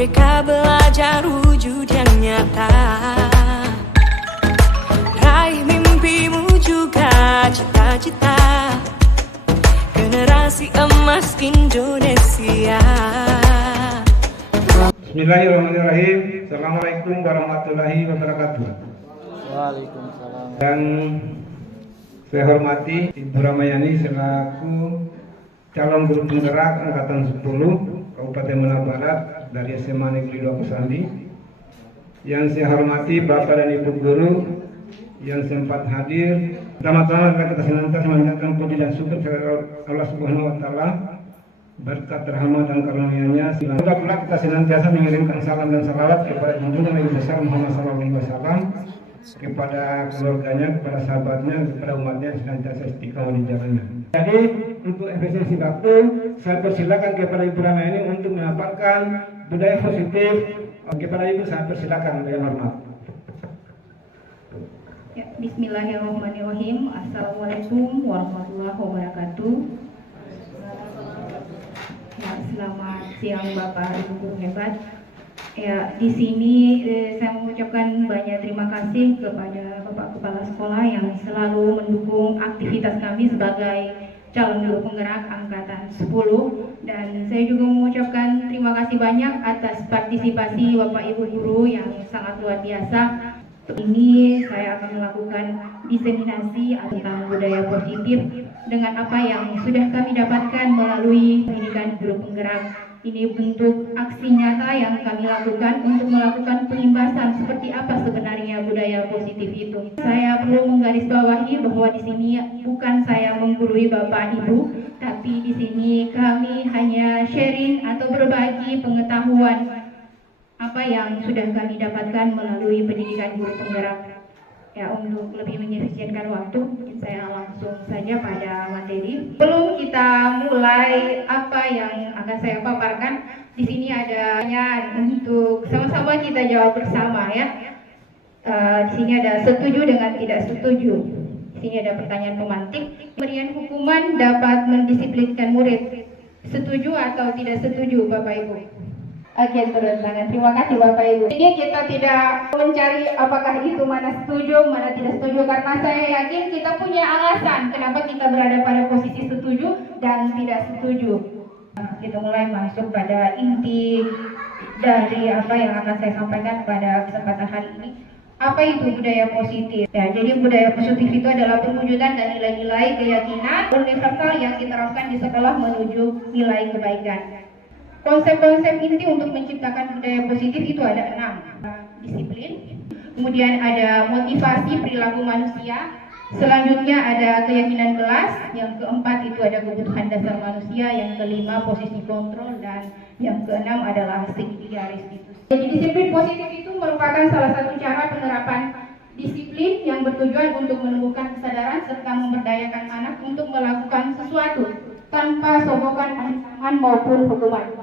Merdeka belajar wujud yang nyata, raih mimpimu juga cita-cita, generasi emas Indonesia. Bismillahirrahmanirrahim. Assalamualaikum warahmatullahi wabarakatuh. Waalaikumsalam. Dan saya hormati Ibu Ramayani selaku calon guru penggerak angkatan 10 Kabupaten Manado Barat dari SMA Negeri 2 Kosambi. Yang saya hormati Bapak dan Ibu guru yang sempat hadir. Pertama-tama kita senantiasa memanjatkan puji dan syukur kepada Allah Subhanahu wa taala, berkat rahmat dan karunia-Nya. Semoga pula kita senantiasa mengirimkan salam dan salawat kepada junjungan Nabi besar Muhammad SAW, kepada keluarganya, kepada sahabatnya, kepada umatnya yang senantiasa istiqomah di jalannya. Jadi untuk efisiensi waktu, saya persilakan kepada Ibu Ramayani untuk memaparkan budaya positif. Kepada Ibu saya persilakan dengan hormat. Ya, Bismillahirrahmanirrahim. Assalamualaikum warahmatullahi wabarakatuh. Ya, selamat siang Bapak Ibu guru hebat. Ya, di sini saya mengucapkan banyak terima kasih kepada Bapak Kepala Sekolah yang selalu mendukung aktivitas kami sebagai calon guru penggerak angkatan 10, dan saya juga mengucapkan terima kasih banyak atas partisipasi Bapak Ibu guru yang sangat luar biasa. Ini saya akan melakukan diseminasi tentang budaya positif dengan apa yang sudah kami dapatkan melalui pendidikan guru penggerak. Ini bentuk aksi nyata yang kami lakukan untuk melakukan penimbasan seperti apa sebenarnya budaya positif itu. Saya perlu menggarisbawahi bahwa di sini bukan saya menggurui Bapak Ibu, tapi di sini kami hanya sharing atau berbagi pengetahuan apa yang sudah kami dapatkan melalui pendidikan guru penggerak. Ya, untuk lebih mengefisienkan waktu, saya langsung saja pada materi. Sebelum kita mulai apa yang akan saya paparkan, di sini adanya untuk sama-sama kita jawab bersama ya. Di sini ada setuju dengan tidak setuju. Di sini ada pertanyaan pemantik. Pemberian hukuman dapat mendisiplinkan murid. Setuju atau tidak setuju, Bapak Ibu? Oke, turun tangan. Terima kasih Bapak Ibu. Jadi kita tidak mencari apakah itu mana setuju, mana tidak setuju, karena saya yakin kita punya alasan kenapa kita berada pada posisi setuju dan tidak setuju. Kita mulai masuk pada inti dari apa yang akan saya sampaikan pada kesempatan hari ini. Apa itu budaya positif? Ya, jadi budaya positif itu adalah perwujudan dan nilai-nilai keyakinan universal yang diterapkan di sekolah menuju nilai kebaikan. Konsep-konsep inti untuk menciptakan budaya positif itu ada 6. Disiplin, kemudian ada motivasi perilaku manusia, selanjutnya ada keyakinan kelas, yang keempat itu ada kebutuhan dasar manusia, yang kelima posisi kontrol, dan yang keenam adalah segitiga restitusi. Jadi disiplin positif itu merupakan salah satu cara penerapan disiplin yang bertujuan untuk menumbuhkan kesadaran serta memberdayakan anak untuk melakukan sesuatu tanpa sogokan ancaman maupun hukuman.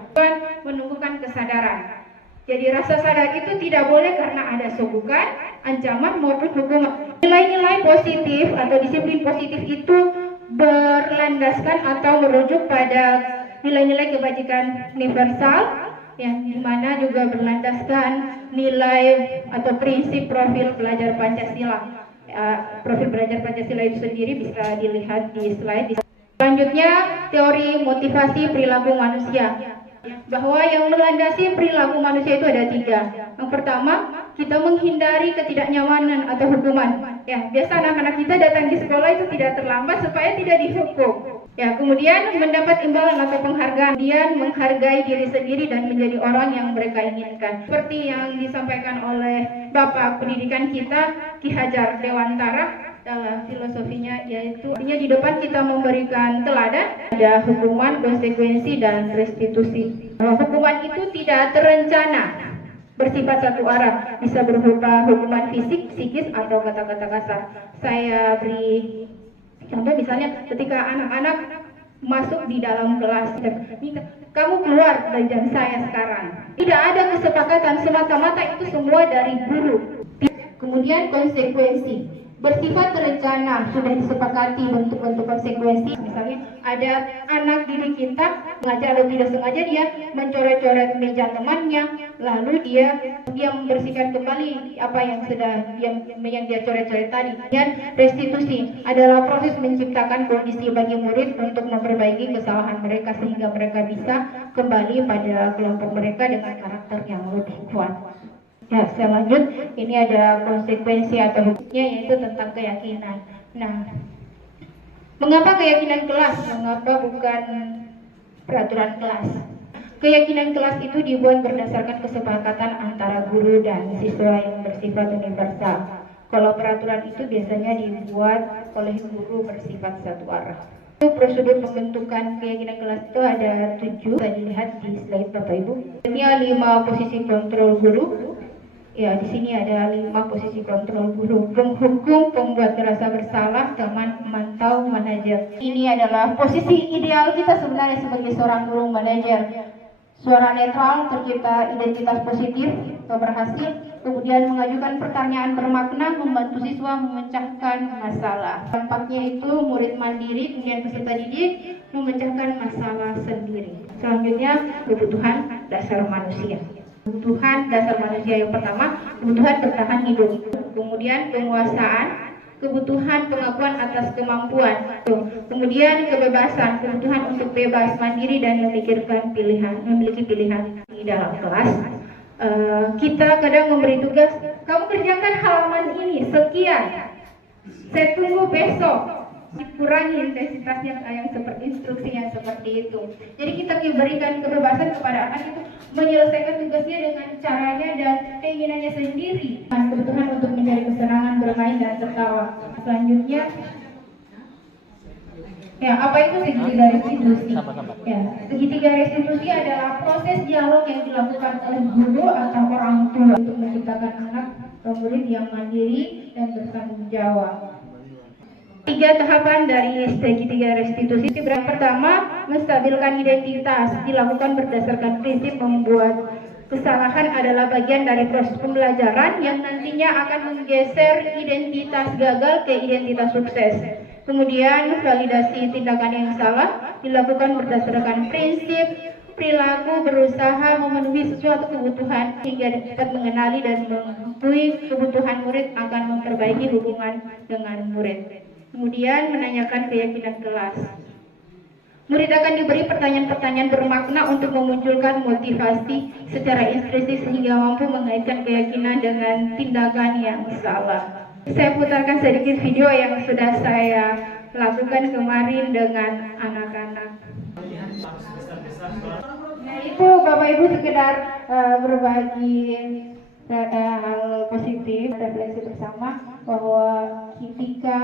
Menumbuhkan kesadaran. Jadi rasa sadar itu tidak boleh karena ada sogokan, ancaman maupun hukuman. Nilai-nilai positif atau disiplin positif itu berlandaskan atau merujuk pada nilai-nilai kebajikan universal, yang dimana juga berlandaskan nilai atau prinsip profil belajar Pancasila. Profil belajar Pancasila itu sendiri bisa dilihat di slide. Selanjutnya, teori motivasi perilaku manusia, bahwa yang melandasi perilaku manusia itu ada 3. Yang pertama, kita menghindari ketidaknyamanan atau hukuman. Ya, biasa anak-anak kita datang di sekolah itu tidak terlambat supaya tidak dihukum. Ya, kemudian mendapat imbalan atau penghargaan, kemudian menghargai diri sendiri dan menjadi orang yang mereka inginkan. Seperti yang disampaikan oleh Bapak Pendidikan kita, Ki Hajar Dewantara, dalam filosofinya, yaitu di depan kita memberikan teladan, ada hukuman, konsekuensi, dan restitusi. Hukuman itu tidak terencana, bersifat satu arah, bisa berupa hukuman fisik, psikis, atau kata-kata kasar. Saya beri contoh, misalnya ketika anak-anak masuk di dalam kelas, kamu keluar dari jam saya sekarang. Tidak ada kesepakatan, semata-mata itu semua dari guru. Kemudian konsekuensi, bersifat terencana, sudah disepakati bentuk-bentuk konsekuensi. Misalnya ada anak didik kita sengaja atau tidak sengaja dia mencoret-coret meja temannya, lalu dia membersihkan kembali apa yang sudah yang dia coret-coret tadi. Dan restitusi adalah proses menciptakan kondisi bagi murid untuk memperbaiki kesalahan mereka sehingga mereka bisa kembali pada kelompok mereka dengan karakter yang lebih kuat. Ya, saya lanjut. Ini ada konsekuensi atau hukumnya, yaitu tentang keyakinan. Nah, mengapa keyakinan kelas? Mengapa bukan peraturan kelas? Keyakinan kelas itu dibuat berdasarkan kesepakatan antara guru dan siswa yang bersifat universal. Kalau peraturan itu biasanya dibuat oleh guru bersifat satu arah. Prosedur pembentukan keyakinan kelas itu ada 7, bisa dilihat di slide Bapak Ibu. Ini 5 posisi kontrol guru. Ya, di sini ada 5 posisi kontrol guru: penghukum, pembuat merasa bersalah, teman, pemantau, manajer. Ini adalah posisi ideal kita sebenarnya sebagai seorang guru manajer. Suara netral, tercipta identitas positif atau berhasil, kemudian mengajukan pertanyaan bermakna, membantu siswa memecahkan masalah. Dampaknya itu murid mandiri, kemudian peserta didik memecahkan masalah sendiri. Selanjutnya, kebutuhan dasar manusia. Kebutuhan dasar manusia yang pertama, kebutuhan bertahan hidup. Kemudian penguasaan, kebutuhan pengakuan atas kemampuan. Kemudian kebebasan, kebutuhan untuk bebas, mandiri dan memiliki pilihan di dalam kelas. Kita kadang memberi tugas, kamu kerjakan halaman ini sekian, saya tunggu besok. Dikurangi intensitasnya yang seperti instruksi yang seperti itu. Jadi kita berikan kebebasan kepada anak itu menyelesaikan tugasnya dengan caranya dan keinginannya sendiri. Kebutuhan untuk mencari kesenangan, bermain dan tertawa. Selanjutnya, ya, apa itu segitiga restitusi? Ya, segitiga restitusi adalah proses dialog yang dilakukan oleh guru atau orang tua untuk menciptakan anak atau murid yang mandiri dan bertanggung jawab. 3 tahapan dari segitiga restitusi. Pertama, menstabilkan identitas, dilakukan berdasarkan prinsip membuat kesalahan adalah bagian dari proses pembelajaran yang nantinya akan menggeser identitas gagal ke identitas sukses. Kemudian, validasi tindakan yang salah dilakukan berdasarkan prinsip perilaku berusaha memenuhi sesuatu kebutuhan hingga dapat mengenali dan mengakui kebutuhan murid akan memperbaiki hubungan dengan murid. Kemudian menanyakan keyakinan kelas. Murid akan diberi pertanyaan-pertanyaan bermakna untuk memunculkan motivasi secara instruksi sehingga mampu mengaitkan keyakinan dengan tindakan yang salah. Saya putarkan sedikit video yang sudah saya lakukan kemarin dengan anak-anak. Nah, itu Bapak Ibu sekedar berbagi hal positif, refleksi bersama bahwa ketika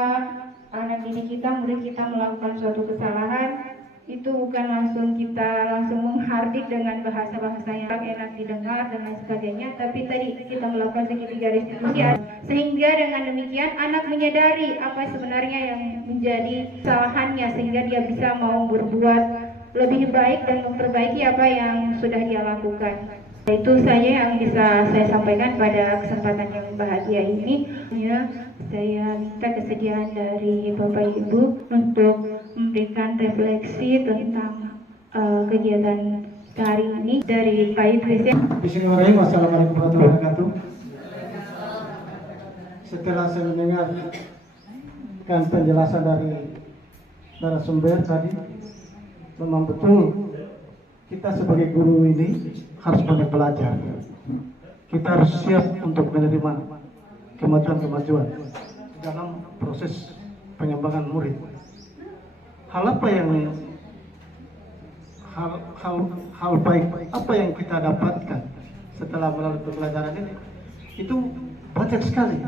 anak didik kita, murid kita melakukan suatu kesalahan, itu bukan kita langsung menghardik dengan bahasa-bahasa yang enak didengar dan lain sebagainya, tapi tadi kita melakukan segitiga restitusi sehingga dengan demikian anak menyadari apa sebenarnya yang menjadi kesalahannya sehingga dia bisa mau berbuat lebih baik dan memperbaiki apa yang sudah dia lakukan. Itu saja yang bisa saya sampaikan pada kesempatan yang bahagia ini. Ya, saya minta kesediaan dari Bapak Ibu untuk memberikan refleksi tentang kegiatan hari ini dari Pak Idris. Bismillahirrahmanirrahim. Wassalamualaikum warahmatullahi wabarakatuh. Setelah saya mendengarkan penjelasan dari narasumber tadi, memang betul kita sebagai guru ini harus banyak belajar. Kita harus siap untuk menerima kemajuan-kemajuan dalam proses pengembangan murid. Hal baik apa yang kita dapatkan setelah melalui pembelajaran ini itu banyak sekali,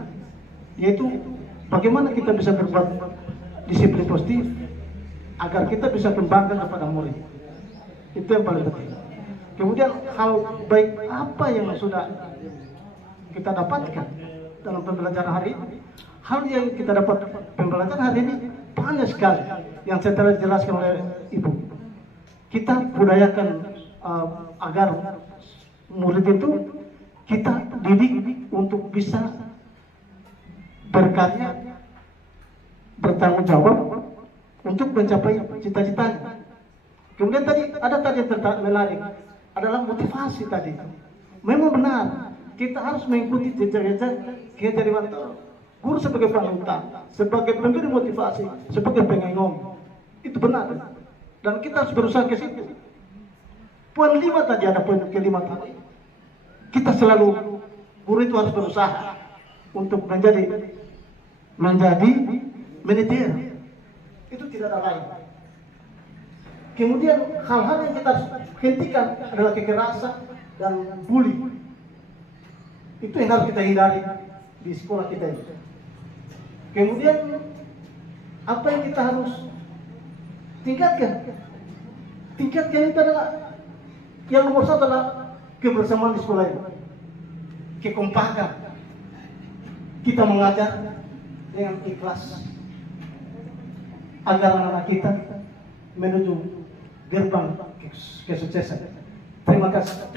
yaitu bagaimana kita bisa berbuat disiplin positif agar kita bisa kembangkan kepada murid. Itu yang paling penting. Kemudian hal baik apa yang sudah kita dapatkan dalam pembelajaran hari ini? Hal yang kita dapat pembelajaran hari ini banyak sekali yang saya telah jelaskan oleh Ibu. Kita budayakan agar murid itu kita didik untuk bisa berkarya bertanggung jawab untuk mencapai cita-citanya. Kemudian tadi ada yang menarik adalah motivasi tadi. Memang benar, kita harus mengikuti jejak-jejak Kiai Jariwanto. Guru sebagai panutan, sebagai pemberi motivasi, sebagai pengengom. Itu benar. Dan kita harus berusaha ke situ. Poin 5 tadi ada poin kelima tadi. Kita selalu, guru itu harus berusaha untuk menjadi manajer. Itu tidak ada lain. Kemudian hal-hal yang kita harus hentikan adalah kekerasan dan bully. Itu yang harus kita hindari di sekolah kita ini. Kemudian apa yang kita harus tingkatkan? Tingkatkan itu adalah yang nomor 1 adalah kebersamaan di sekolah ini. Kekompakan. Kita mengajar dengan ikhlas agar anak kita menuju gerbang kesuksesan. Terima kasih.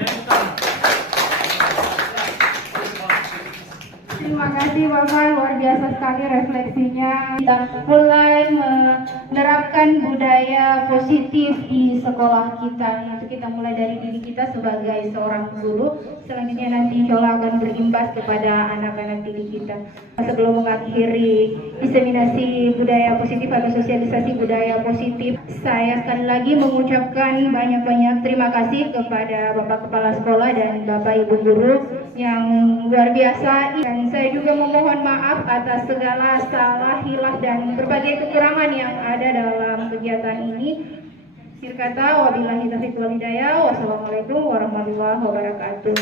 Terima kasih Bapak, luar biasa sekali refleksinya. Kita mulai menerapkan budaya positif di sekolah kita. Yaitu kita mulai dari diri kita sebagai seorang guru. Selanjutnya nanti insya Allah akan berimbas kepada anak-anak didik kita. Sebelum mengakhiri diseminasi budaya positif atau sosialisasi budaya positif, saya sekali lagi mengucapkan banyak-banyak terima kasih kepada Bapak Kepala Sekolah dan Bapak Ibu Guru yang luar biasa. Dan saya juga memohon maaf atas segala salah, hilaf, dan berbagai kekurangan yang ada dalam kegiatan ini. Akhir kata, wabillahi taufiq wal hidayah. Wassalamualaikum warahmatullahi wabarakatuh.